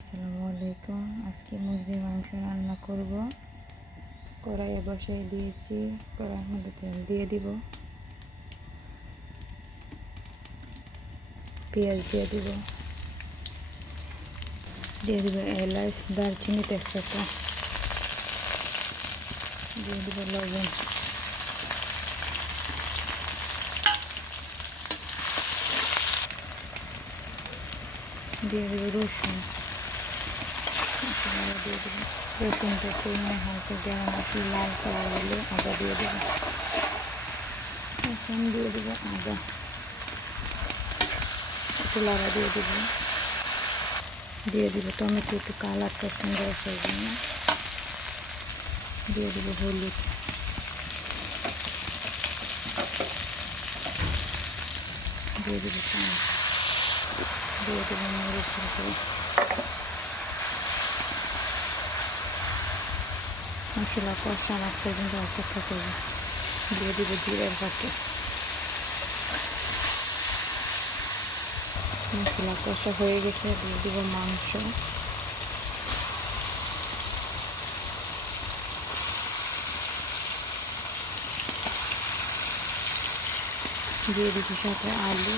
আসসালামু আলাইকুম। আজকে মুরগির মাংস রান্না করব। কড়াইয়ে বসাই দিয়েছি, কড়াইয়ের মধ্যে তেল দিয়ে দিব, পেঁয়াজ দিয়ে দিব এলাচ, দারচিনি, তেজপাতা, দিয়ে দিব লবণ, দিয়ে দিব রসুন, দিয়ে দিব রসুনটা তেলে হালকা গরম আসলে লাল কালার হলে আদা দিয়ে দেব, এখন দিয়ে দেবো আদা, একটু লাড়া দিয়ে দিব টমেটো, একটু কালারটা সুন্দর আসার জন্য দিয়ে দিব হলুদ, দিয়ে দিব পানি, দিয়ে দেবো মরিচের গুঁড়ো। মশলা কষা রাখ পর্যন্ত অপেক্ষা করবো। দিয়ে দিব জিরার বাটি। মশলা কষা হয়ে গেছে, দিয়ে দিব মাংস, দিয়ে দিব সাথে আলু,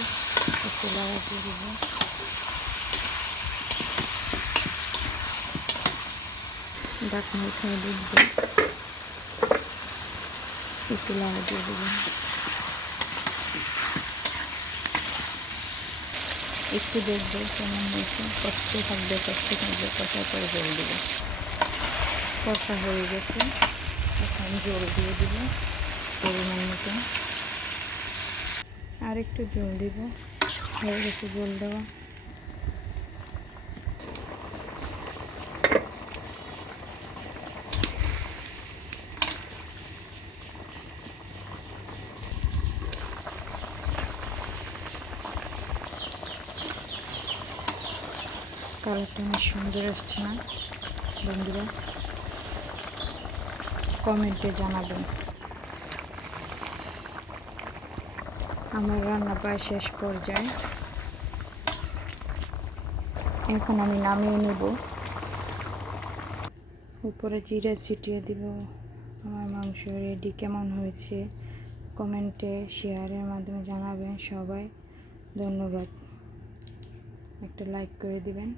একটু লাড়া দিয়ে দিব, ঢাকনা উঠিয়ে দিব, একটু লাড়া দিয়ে দেব, একটু দেখবো কেমন হয়েছে, কষতে থাকবে কষার পরে জল দেবো। কষা হয়ে গেছে, এখন জল দিয়ে দিব পরিমাণ মতো, আর একটু জল দিব, হয়ে গেছে জল দেওয়া। কালারটা অনেক সুন্দর আসছে না বন্ধুরা? কমেন্টে জানাবেন। আমার রান্না প্রায় শেষ পর্যায়ে, এখন আমি নামিয়ে নেব। উপরে জিরা ছিটিয়ে দিব। আমার মাংস রেডি। কেমন হয়েছে কমেন্টে শেয়ারের মাধ্যমে জানাবেন সবাই। ধন্যবাদ। একটা লাইক করে দিবেন।